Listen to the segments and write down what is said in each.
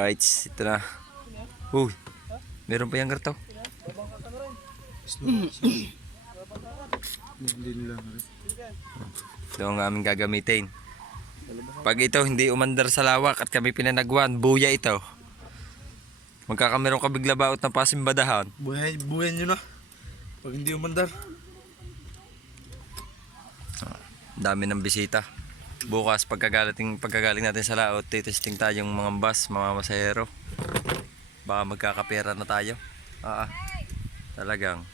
Alright, ito na. Uy, meron pa yung gartaw. Ito ang aming gagamitin. Pag ito hindi umandar sa lawak at kami pinanagwan, buya ito. Magkakameron ka bigla baot ng pasimbadahan. Buhay nyo na. Pag hindi umandar. Dami ng bisita. Bukas pagkagaling natin sa laot, titesting tayong mga bus, mga masahero. Baka magkakapera na tayo. Talagang.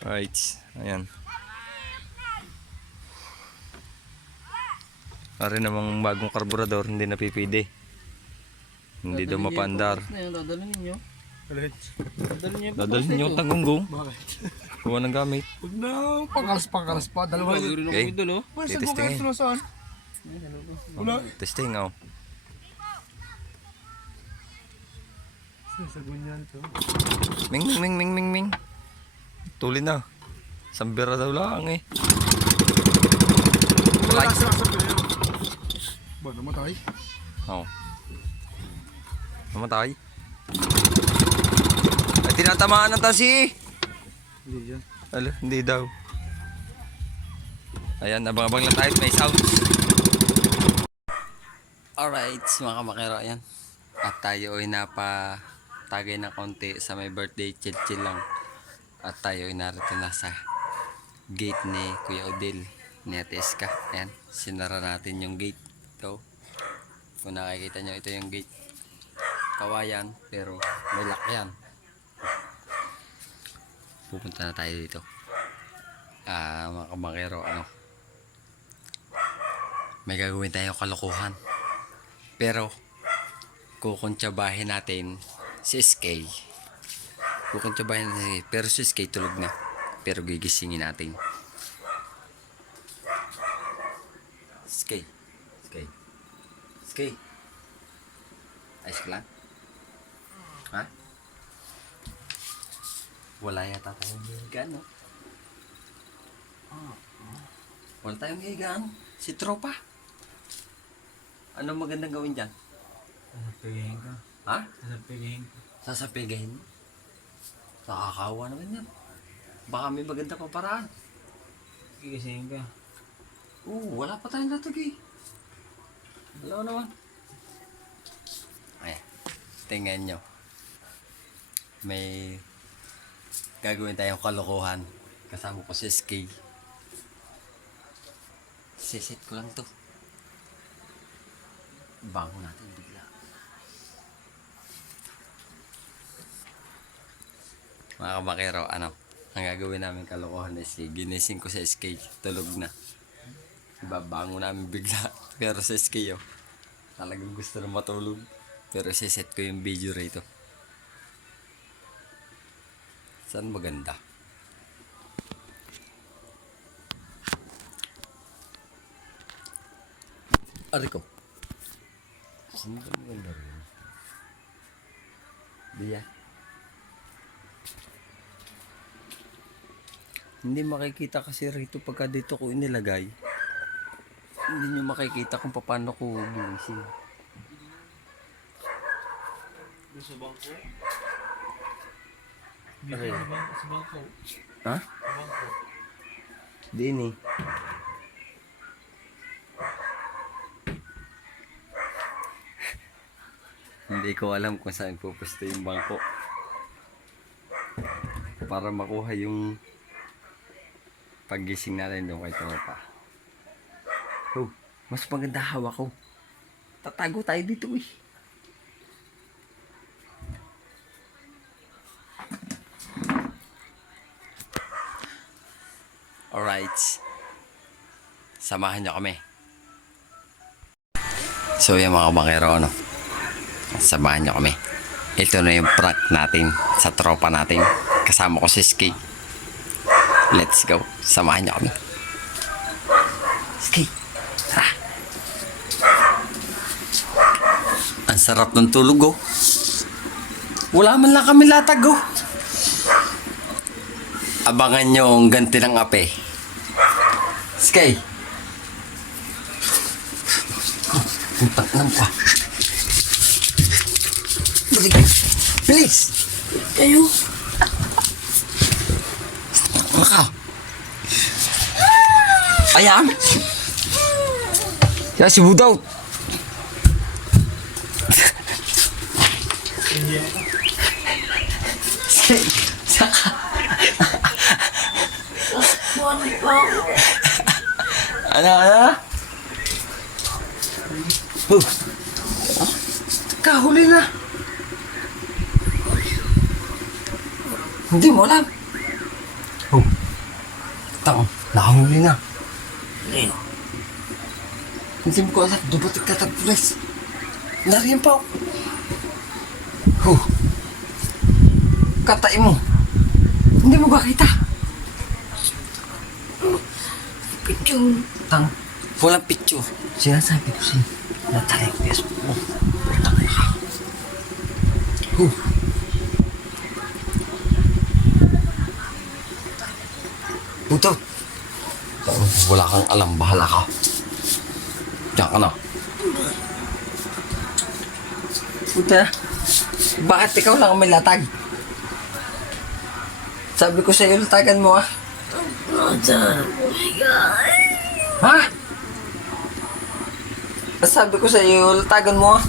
Right, ayan. Ari namang bagong karburador, hindi napipide. Hindi daw mapandar. Dadalhin ninyo. Dadalhin nyo tanggunggong. Bakit? Kuha ng gamit. Huwag na. Pangkalas pa. Dalawa yun. Okay. Pwede sa Titesting bukas na saan? Wala. Testing oh. Sa ganyan to. Ming. Tuli na. Sambira daw lang eh. Wala sa ganyan. Ba, namatay? Oo. Namatay. Ay, tinatamaan ng tasi. Hindi yan. Ala, hindi daw. Ayan, abang-abang lang tayo. May sound. Alright, mga kamakero, ayan. At tayo ay napatagay na konti sa may birthday. Chill lang. At tayo ay narito na sa gate ni Kuya Odil ni Ate Eska. Ayan, sinara natin yung gate. Ito. Kung nakikita nyo, ito yung gate. Kawayan, pero may lock yan. Pupunta na tayo dito. Mga kamakero, may gagawin tayo kalokohan. Pero kukuntsabahin natin si SK. Kukuntsabahin natin, pero si SK tulog na. Pero gigisingin natin. SK. Ayos ka lang? Ha? Wala yata tayong higaan, no? Wala tayong higaan. Si tropa. Ano magandang gawin dyan? Sasapigahin ka. Ha? Sasapigahin ka. Sasapigahin mo? Nakakawa naman yan. Baka may maganda pa paraan. Gigisingin ka. Wala pa tayong latag eh. Wala naman. Ay, tingnan nyo. May gagawin tayong kalokohan. Kasama ko si SK. Sisit ko lang to. Bango natin bigla. Mga kamakero, ang gagawin namin kalokohan na SK. Ginising ko sa SK. Tulog na. Babango namin bigla. Pero sa SK talagang gusto na matulog. Pero siset ko yung video rito. Saan maganda? Ari ko. Saan maganda rin? Diya. Hindi makikita kasi rito pagka dito ko inilagay. Hindi nyo makikita kung paano ko ginising. Sa bangko? Aray. Sa bangko? Ha? Sa bangko? Dini. Hindi ko alam kung saan pupusto yung bangko. Para makuha yung paggising natin doon kay tropa. Mas maganda hawak ko. Tatago tayo dito eh. Alright. Samahan nyo kami. So yung mga kamakero, samahan nyo kami. Ito na yung prank natin sa tropa natin. Kasama ko si Ski. Let's go. Samahan nyo kami. Ski. Tara. Ang sarap ng tulog Wala man lang kami latag Abangan nyo ang ganti ng ape. Sky. Puntak lang pa. Bilis! Kayo. Maka. Ayan. Ya si Budaw. Saka. Buwan pa ako. Ano? Kahuli na. Hindi mo alam. Tang, nakahuli na. Hindi mo ko alam, dumating ka tag-pulis. Nariyan pa ako. Katain mo. Hindi mo ba kita? Pichong. Tang, walang picture. Sinasabi ko sa'yo, natali ko Facebook mo. Tanga ka. Puto. Tang, wala kang alam, bahala ka. Diyan ka na. Puta, bakit ikaw lang ang may latag? Sabi ko sa'yo, latagan mo ah. Mother, oh my God. Ha? Sabi ko sa iyo, latagan mo ah.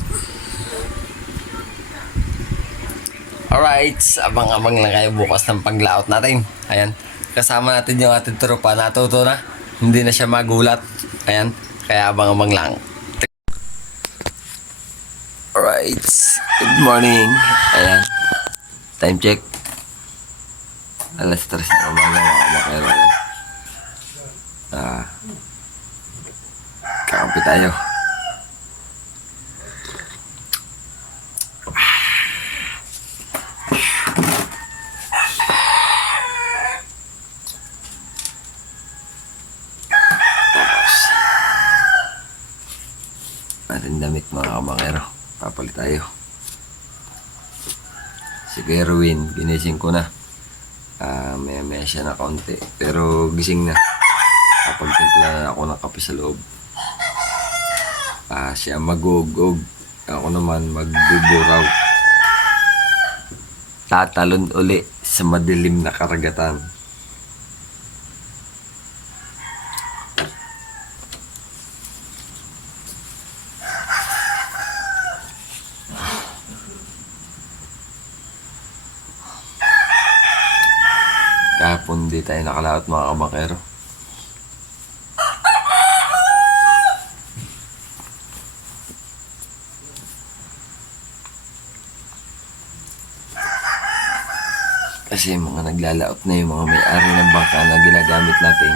Alright, abang-abang lang kayo bukas ng paglaot natin. Ayan, kasama natin yung ating tropa. Natuto na, hindi na siya magulat. Ayan, kaya abang-abang lang. Alright, good morning. Ayan, time check. Alas 3 na umaga, mga kamakero. Kakampi tayo. Ating damit mga kabangero. Papalit tayo. Si Erwin, ginising ko na. Maya siya na kaunti. Pero gising na. Kapag timpla ako ng kape sa loob. Siya mag-ugog. Ako naman magbuburaw. Tatalon uli sa madilim na karagatan. Kahapon di tayo nakalaot mga kabakero. Kasi mga naglalaot na yung mga may-ari ng bangka na ginagamit natin.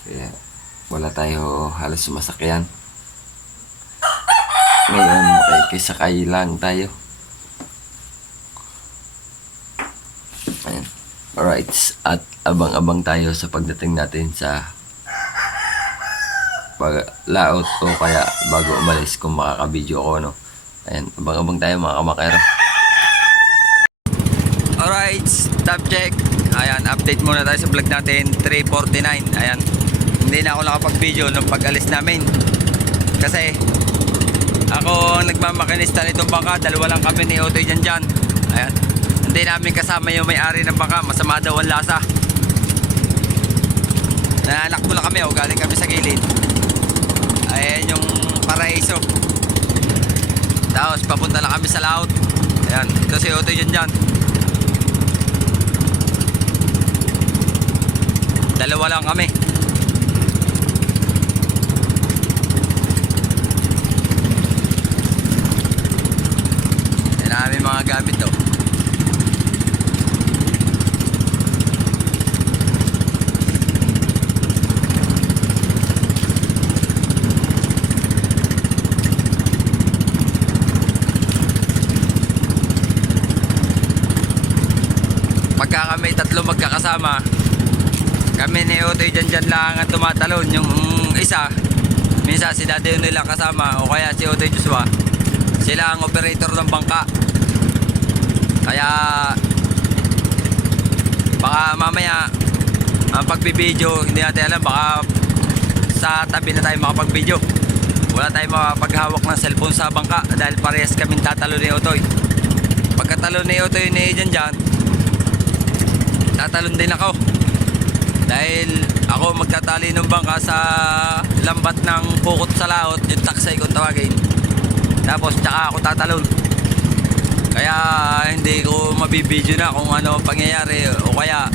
Kaya wala tayo halos sumasakyan. Ngayon makikisakay lang tayo. Ayan. Alright, at abang-abang tayo sa pagdating natin sa paglaot o kaya bago umalis kung makakabidyo ako, no? Ayan, abang-abang tayo mga kamakero. Alright, stop check. Ayan, update muna tayo sa vlog natin, 3:49. Ayan, hindi na ako nakapag-video nung pag-alis namin. Kasi ako ang nagmamakinista nitong bangka, dalawa lang kami ni Otoy dyan. Ayan, hindi namin kasama yung may-ari ng bangka, masama daw ang lasa. Nanakbo lang kami, galing kami sa gilid. Ayan yung Paraiso. Tapos papunta lang kami sa laot. Ayan, ito si Otoy dyan. Dalawa lang kami. Yan na aming mga gamit to. Pagka kami tatlo magkakasama, kami ni Otoy dyan lang ang tumatalon. Yung isa, minsan si Daddy nila kasama o kaya si Otoy Joshua, sila ang operator ng bangka. Kaya baka mamaya ang pagbibideo hindi natin alam, baka sa tabi na tayo makapagbideo. wala tayong makapaghawak ng cellphone sa bangka dahil parehas kaming tatalo ni Otoy. Pagkatalo ni Otoy ni Janjan, tatalon din ako dahil ako magtatali ng bangka sa lambat ng pukot sa laot, yung taksay kung tawagin. Tapos tsaka ako tatalon. Kaya hindi ko mabibideo na kung ano ang pangyayari o kaya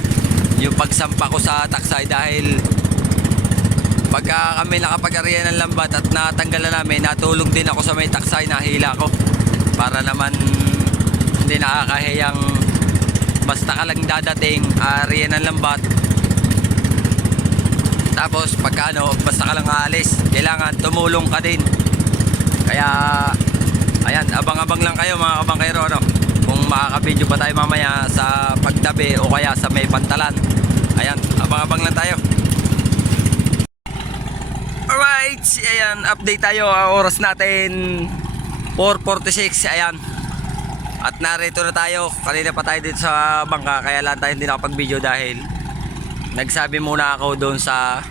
yung pagsampa ko sa taksay dahil pagka kami nakapag-arihan ng lambat at natanggal na namin, natulog din ako sa may taksay, nahila ko para naman hindi nakakahiyang basta ka lang dadating arihan ng lambat tapos pagka ano, basta ka lang aalis, kailangan tumulong ka din. Kaya ayan, abang-abang lang kayo mga kabangkero, ano, kung makakabidyo pa tayo mamaya sa pagtabi o kaya sa may pantalan. Ayan, abang-abang lang tayo. Alright, ayan, update tayo. Oras natin 4:46, ayan. At narito na tayo. Kanina pa tayo dito sa bangka, kaya lang tayo hindi nakapag-video dahil nagsabi muna ako doon sa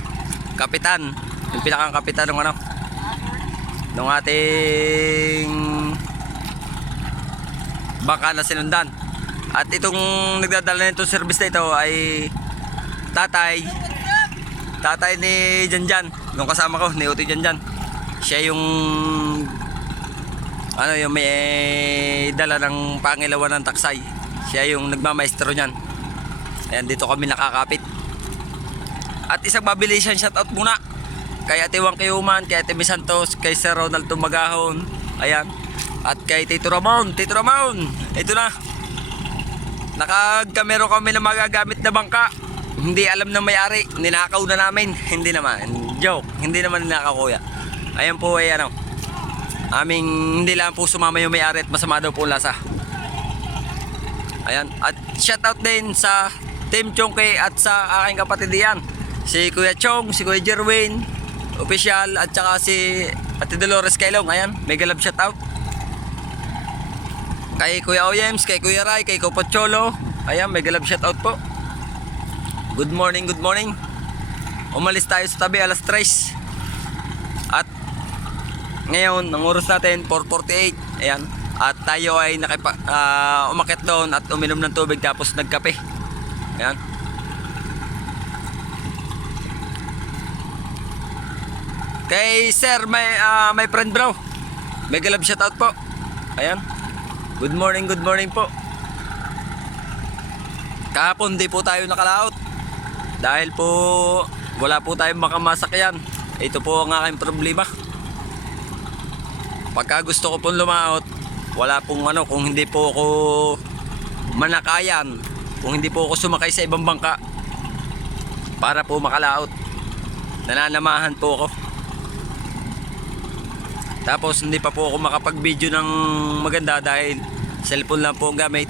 kapitan, yung pinakang kapitan ng ano, ng ating bangka na sinundan. At itong nagdadala nitong service na ito ay tatay ni Janjan, yung kasama ko ni Utoy Janjan. Siya yung ano, yung may dala ng pangilawan ng taksay. Siya yung nagmamaestro niyan. Ayan, dito kami nakakapit. At isang mabilisan shoutout muna kay Ate Wang Kayuman, kay Ate Mi Santos, kay Sir Ronald Tumagahon, ayan, at kay Tito Ramon. Tito Ramon, ito na, nakagkamero kami na magagamit na bangka. Hindi alam ng may-ari, ninakaw na namin. Hindi naman, joke, hindi naman ninakaw, kuya. Ayan po ay ano, aming hindi lang po sumama yung may-ari at masama daw po lasa. Ayan, at shoutout din sa Team Chongke at sa aking kapatid diyan, si Kuya Chong, si Kuya Jerwin official, at saka si Ate Dolores Kailong. Ayan, mega love shoutout kay Kuya Oyems, kay Kuya Ray, kay Kuya Cholo. Ayan, mega love shoutout po. Good morning, good morning. Umalis tayo sa tabi alas 3. At ngayon, ang oras natin 4:48. Ayan, at tayo ay umakyat doon at uminom ng tubig tapos nagkape. Ayan. Kay Sir, my friend bro, mega love shoutout po. Ayan, good morning po. Kahapon di po tayo nakalaot dahil po wala po tayong makamasakyan. Ito po ang aking problema. Pagka gusto ko pong lumaot, wala pong ano, kung hindi po ako manakayan, kung hindi po ako sumakay sa ibang bangka para po makalaot, nananamahan po ako. Tapos hindi pa po ako makapag-video ng maganda dahil cellphone lang po ang gamit.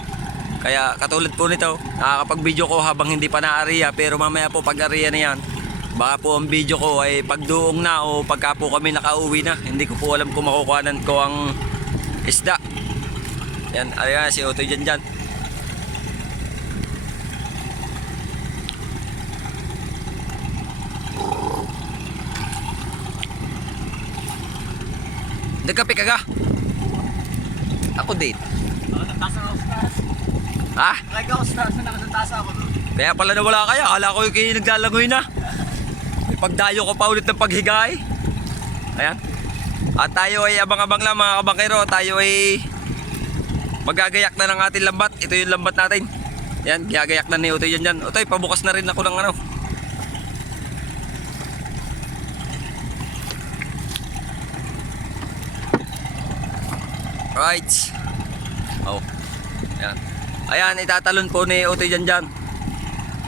Kaya katulad po nito, nakakapag-video ko habang hindi pa na-area, pero mamaya po pag-area na yan, baka po ang video ko ay pagduong na o pagka po kami nakauwi na. Hindi ko po alam kung makukuhanan ko ang isda. Yan, ayan si Utoy Janjan. Nagkape ka ga? Ako din. Ha? Kaya pala nawala kaya. Akala ko yung kayo naglalangoy na. Pagdayo ko pa ulit ng paghigay. Ayan. At tayo ay abang-abang lang mga kabangkero. Tayo ay magagayak na ng ating lambat. Ito yung lambat natin. Ayan, gagayak na ni Utoy dyan. Utoy, pabukas na rin ako ng ano. Right. Oh. Ayan. Ayan, itatalon po ni Utoy dyan.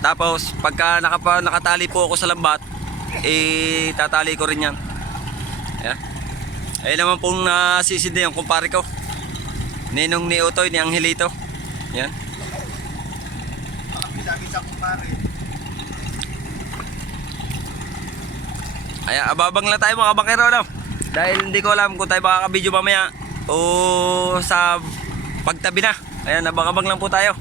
Tapos, pagka nakatali po ako sa lambat, itatali ko rin yan. Ayan. Ayun naman pong nasisindi yung kumpare ko. Ninong ni Utoy, ni Angelito. Ayan. Ayan, ababang lang tayo mga kabangkero, no? Dahil hindi ko alam kung tayo makakabidyo mamaya o sa pagtabi na. Ayan, abang-abang lang po tayo.